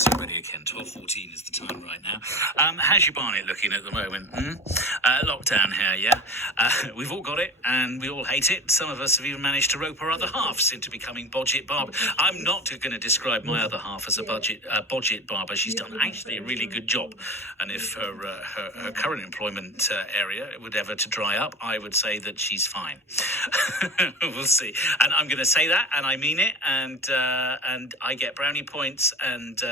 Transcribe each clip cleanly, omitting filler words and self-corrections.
So ready again. 12:14 is the time right now. How's your barnet looking at the moment? Lockdown here, yeah? We've all got it, and we all hate it. Some of us have even managed to rope our other halves into becoming budget barber. I'm not going to describe my other half as a budget barber. She's done actually a really good job. And if her current employment area would ever to dry up, I would say that she's fine. We'll see. And I'm going to say that, and I mean it, and I get brownie points, and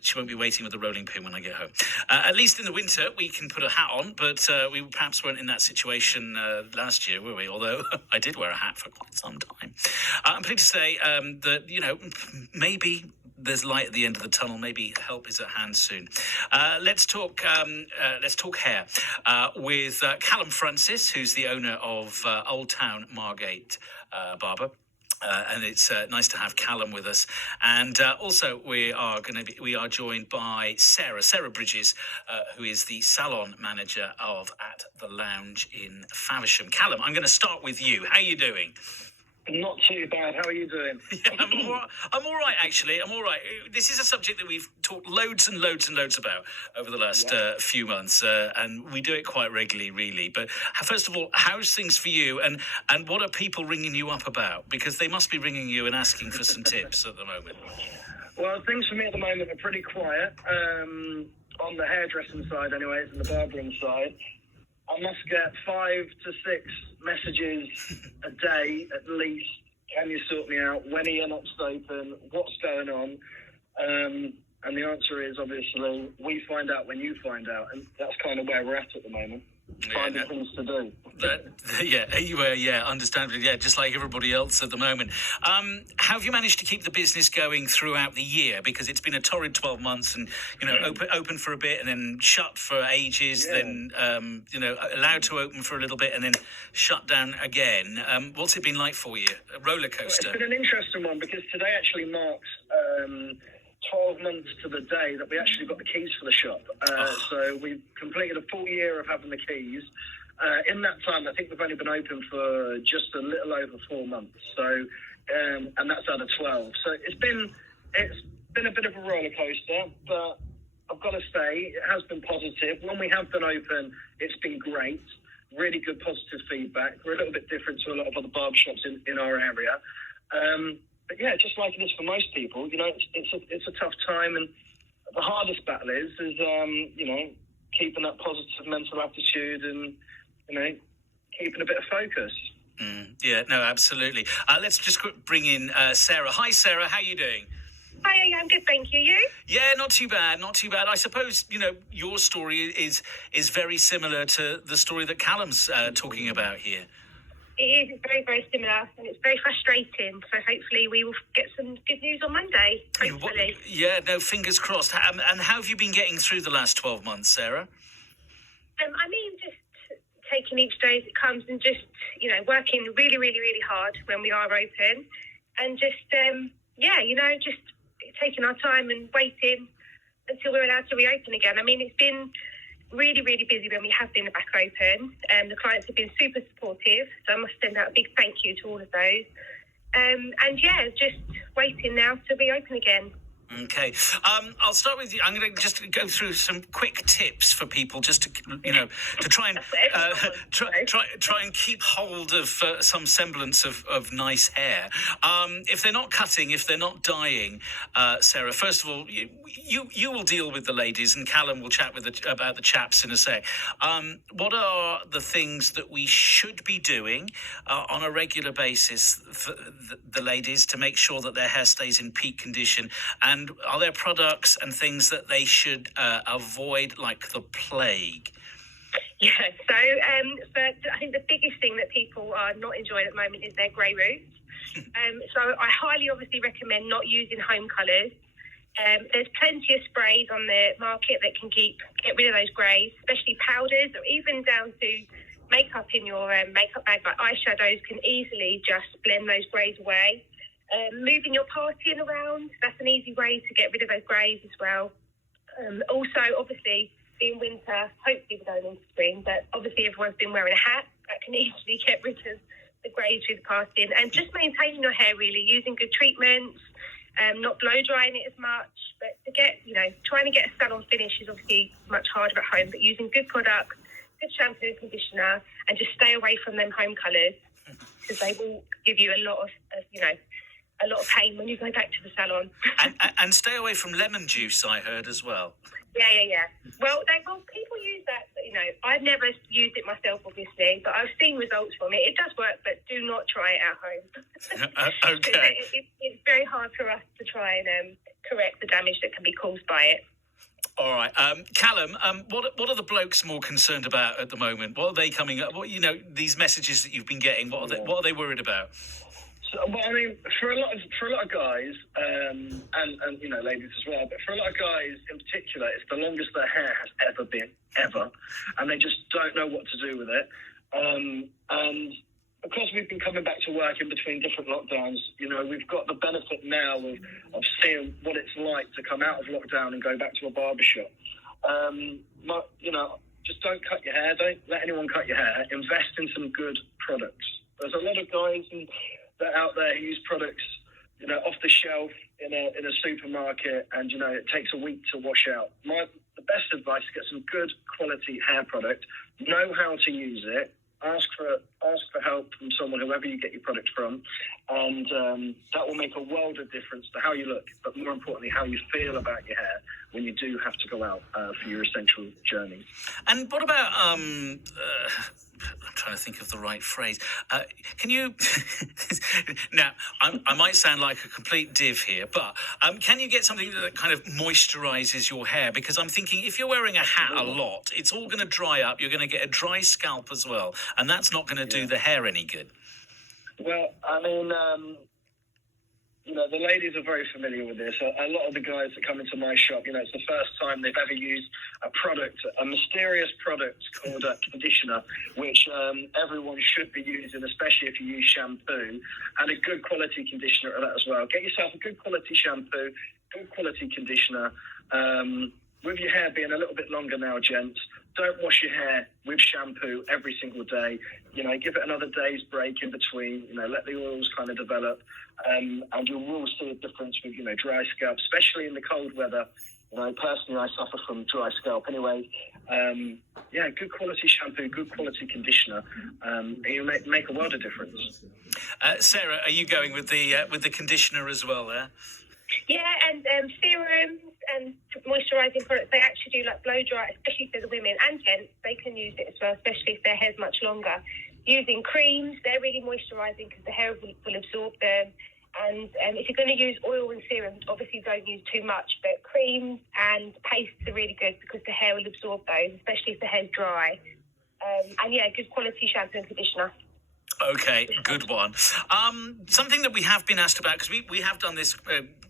she won't be waiting with a rolling pin when I get home. At least in the winter, we can put a hat on, but we perhaps weren't in that situation last year, were we? Although I did wear a hat for quite some time. I'm pleased to say that, maybe there's light at the end of the tunnel. Maybe help is at hand soon. Let's talk hair with Callum Francis, who's the owner of Old Town Margate Barber. And it's nice to have Callum with us. And also we are joined by Sarah Bridges, who is the salon manager at the Lounge in Faversham. Callum, I'm going to start with you. How are you doing? Not too bad. How are you doing? Yeah, I'm all right, actually. I'm all right. This is a subject that we've talked loads and loads and loads about over the last few months, and we do it quite regularly, really. But first of all, how's things for you, and what are people ringing you up about? Because they must be ringing you and asking for some tips at the moment. Well, things for me at the moment are pretty quiet. On the hairdressing side, anyways, and the barbering side. I must get 5 to 6 messages a day at least. Can you sort me out? When are your next open? What's going on? And the answer is, obviously, we find out when you find out. And that's kind of where we're at the moment. Finding things to do. Understandably, just like everybody else at the moment. How have you managed to keep the business going throughout the year? Because it's been a torrid 12 months, and open for a bit, and then shut for ages, then allowed to open for a little bit, and then shut down again. What's it been like for you? A roller coaster. Well, it's been an interesting one, because today actually marks 12 months to the day that we actually got the keys for the shop. So we've completed a full year of having the keys. In that time, I think we've only been open for just a little over 4 months. So, and that's out of 12. So it's been a bit of a roller coaster, but I've got to say it has been positive. When we have been open, it's been great. Really good positive feedback. We're a little bit different to a lot of other barbershops in our area. But yeah, just like it is for most people, it's a tough time, and the hardest battle is keeping that positive mental attitude and keeping a bit of focus. Absolutely. Let's just bring in Sarah. Hi, Sarah. How are you doing? Hi, I'm good, thank you. You? Yeah, not too bad. I suppose your story is very similar to the story that Callum's talking about here. It is. It's very, very similar, and it's very frustrating. So hopefully we will get some good news on Monday, hopefully. Fingers crossed. And how have you been getting through the last 12 months, Sarah? Just taking each day as it comes, and just, working really, really, really hard when we are open, and just taking our time and waiting until we're allowed to reopen again. It's been really, really busy when we have been back open. The clients have been super supportive, so I must send out a big thank you to all of those. Just waiting now to reopen again. Okay, I'll start with you. I'm going to just go through some quick tips for people, just to to try and try and keep hold of some semblance of nice hair. If they're not cutting, if they're not dyeing, Sarah, first of all, you will deal with the ladies, and Callum will chat about the chaps in a sec. What are the things that we should be doing on a regular basis for the ladies to make sure that their hair stays in peak condition? And are there products and things that they should avoid like the plague? Yeah, so I think the biggest thing that people are not enjoying at the moment is their grey roots. So I highly obviously recommend not using home colours. There's plenty of sprays on the market that can get rid of those greys, especially powders, or even down to makeup in your makeup bag, like eyeshadows can easily just blend those greys away. Moving your partying around, that's an easy way to get rid of those greys as well. Also, obviously, being winter, hopefully we're going into spring, but obviously everyone's been wearing a hat. That can easily get rid of the greys through the partying. And just maintaining your hair, really, using good treatments, not blow drying it as much. But to get, trying to get a salon finish is obviously much harder at home. But using good products, good shampoo and conditioner, and just stay away from them home colours, because they will give you a lot of pain when you go back to the salon. and stay away from lemon juice, I heard as well. Yeah. Well, people use that. I've never used it myself, obviously, but I've seen results from it. It does work, but do not try it at home. Okay. It's very hard for us to try and correct the damage that can be caused by it. All right, Callum. What are the blokes more concerned about at the moment? What are they coming up? These messages that you've been getting. What are they worried about? So, well, I mean, for a lot of guys, and ladies as well, but for a lot of guys in particular, it's the longest their hair has ever been, and they just don't know what to do with it. And of course, we've been coming back to work in between different lockdowns. We've got the benefit now of seeing what it's like to come out of lockdown and go back to a barbershop. Just don't cut your hair. Don't let anyone cut your hair. Invest in some good products. There's a lot of guys that out there who use products, off the shelf in a supermarket, and it takes a week to wash out. The best advice is get some good quality hair product. Know how to use it. Ask for help from someone, whoever you get your product from, and that will make a world of difference to how you look, but more importantly, how you feel about your hair when you do have to go out for your essential journey. And what about I'm trying to think of the right phrase. Can you? Now, I might sound like a complete div here, but can you get something that kind of moisturizes your hair? Because I'm thinking, if you're wearing a hat a lot, it's all going to dry up. You're going to get a dry scalp as well, and that's not going to do the hair any good. Well, I mean, the ladies are very familiar with this. A lot of the guys that come into my shop, it's the first time they've ever used a mysterious product called a conditioner, which everyone should be using, especially if you use shampoo, and a good quality conditioner at that as well. Get yourself a good quality shampoo, good quality conditioner. With your hair being a little bit longer now, gents, don't wash your hair with shampoo every single day. Give it another day's break in between. Let the oils kind of develop, and you will see a difference with dry scalp, especially in the cold weather. Personally, I suffer from dry scalp anyway. Good quality shampoo, good quality conditioner, and you make a world of difference. Sarah, are you going with the conditioner as well there? Yeah, and serums and moisturising products, they actually do like blow dry, especially for the women and gents. They can use it as well, especially if their hair's much longer. Using creams, they're really moisturising because the hair will absorb them. And if you're going to use oil and serums, obviously don't use too much, but creams and pastes are really good because the hair will absorb those, especially if the hair's dry. Good quality shampoo and conditioner. Okay, good one. Something that we have been asked about, because we have done this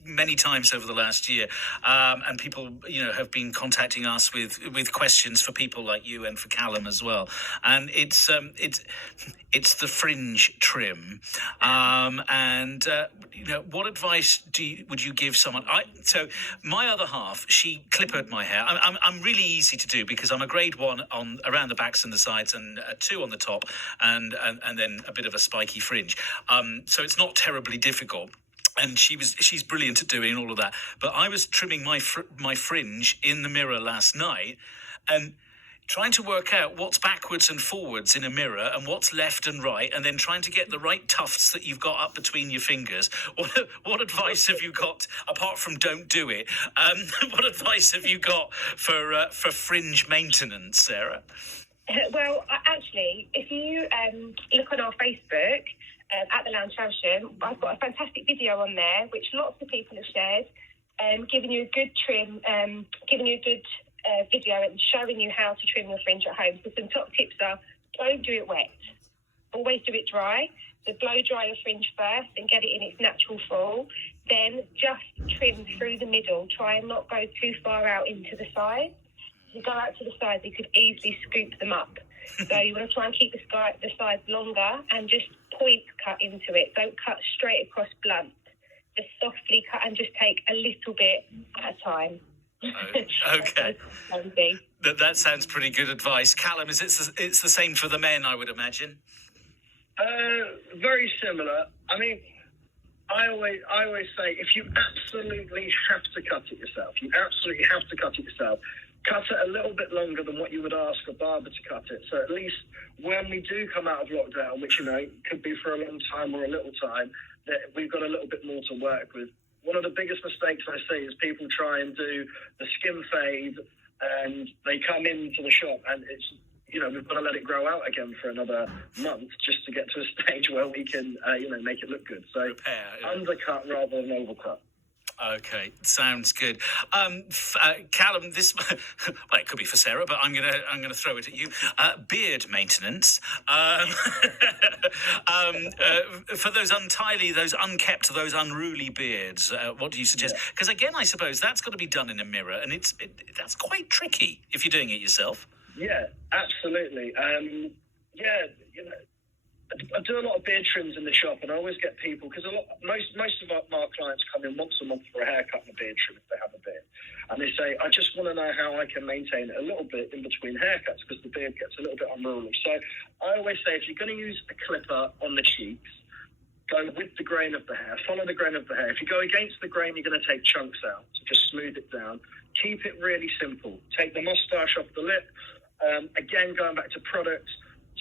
many times over the last year, and people have been contacting us with questions for people like you and for Callum as well, and it's the fringe trim, and what advice would you give someone? So my other half, she clippered my hair. I'm really easy to do because I'm a grade 1 on around the backs and the sides, and a 2 on the top, and then a bit of a spiky fringe. So it's not terribly difficult. And she's brilliant at doing all of that. But I was trimming my fringe in the mirror last night, and trying to work out what's backwards and forwards in a mirror and what's left and right, and then trying to get the right tufts that you've got up between your fingers. What advice have you got, apart from don't do it? What advice have you got for fringe maintenance, Sarah? Well, actually, if you look on our Facebook, at the Lounge Fashion, I've got a fantastic video on there, which lots of people have shared, giving you a good trim, giving you a good video and showing you how to trim your fringe at home. So some top tips are, don't do it wet. Always do it dry. So blow dry your fringe first and get it in its natural fall. Then just trim through the middle. Try and not go too far out into the sides. If you go out to the sides, you could easily scoop them up. So you want to try and keep the sides longer and just point cut into it. Don't cut straight across blunt. Just softly cut and just take a little bit at a time. Okay. That sounds pretty good advice. Callum, it's the same for the men, I would imagine? Very similar. I mean, I always say, if you absolutely have to cut it yourself, cut it a little bit longer than what you would ask a barber to cut it. So at least when we do come out of lockdown, which, could be for a long time or a little time, that we've got a little bit more to work with. One of the biggest mistakes I see is people try and do the skin fade and they come into the shop and it's, we've got to let it grow out again for another month just to get to a stage where we can, make it look good. So Repair, yeah. undercut rather than overcut. Okay, sounds good. Callum, this it could be for Sarah, but I'm gonna throw it at you. Beard maintenance. For those untidy, those unkept, those unruly beards. What do you suggest? Because again, I suppose that's got to be done in a mirror, and that's quite tricky if you're doing it yourself. Yeah, absolutely. I do a lot of beard trims in the shop, and I always get people because most of our clients come in once a month for a haircut and a beard trim if they have a beard, and they say, "I just want to know how I can maintain it a little bit in between haircuts because the beard gets a little bit unruly." So I always say, if you're going to use a clipper on the cheeks, go with the grain of the hair. Follow the grain of the hair. If you go against the grain, you're going to take chunks out. So just smooth it down. Keep it really simple. Take the moustache off the lip. Again, going back to products.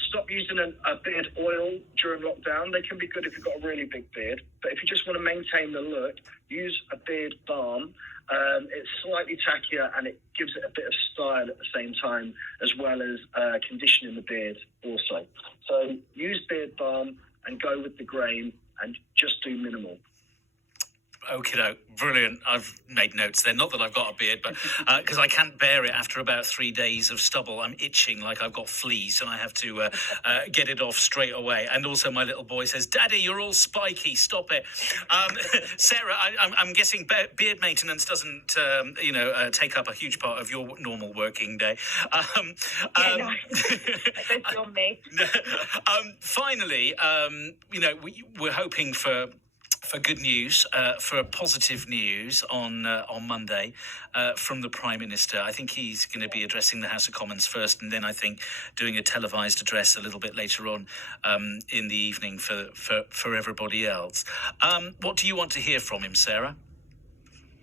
Stop using a beard oil during lockdown. They can be good if you've got a really big beard. But if you just want to maintain the look, use a beard balm. It's slightly tackier and it gives it a bit of style at the same time, as well as conditioning the beard also. So use beard balm and go with the grain and just do minimal. Okie-doke, brilliant. I've made notes there. Not that I've got a beard, but because I can't bear it after about 3 days of stubble. I'm itching like I've got fleas and I have to get it off straight away. And also my little boy says, "Daddy, you're all spiky, stop it." Sarah, I'm guessing beard maintenance doesn't, take up a huge part of your normal working day. That's on me. Finally, we're hoping for good news, for positive news on Monday from the Prime Minister. I think he's going to be addressing the House of Commons first, and then I think doing a televised address a little bit later on in the evening for everybody else. What do you want to hear from him, Sarah?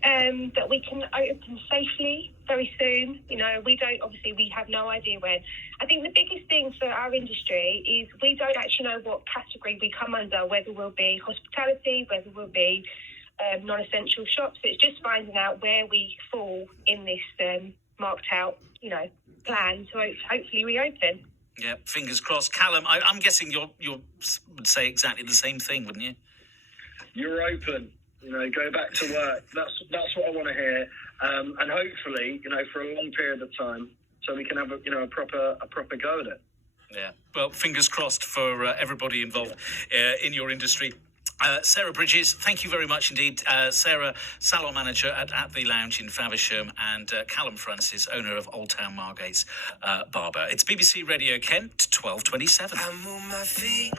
That we can open safely very soon. We have no idea when. I think the biggest thing for our industry is we don't actually know what category we come under, whether we'll be hospitality, whether we'll be non-essential shops. So it's just finding out where we fall in this marked out, plan to hopefully reopen. Yeah, fingers crossed. Callum, I'm guessing you would say exactly the same thing, wouldn't you? You're open. Go back to work. That's what I want to hear, and hopefully, for a long period of time, so we can have a proper go at it. Yeah. Well, fingers crossed for everybody involved in your industry. Sarah Bridges, thank you very much indeed. Sarah, salon manager at the Lounge in Faversham, and Callum Francis, owner of Old Town Margate's Barber. It's BBC Radio Kent, 12:27. I move my feet.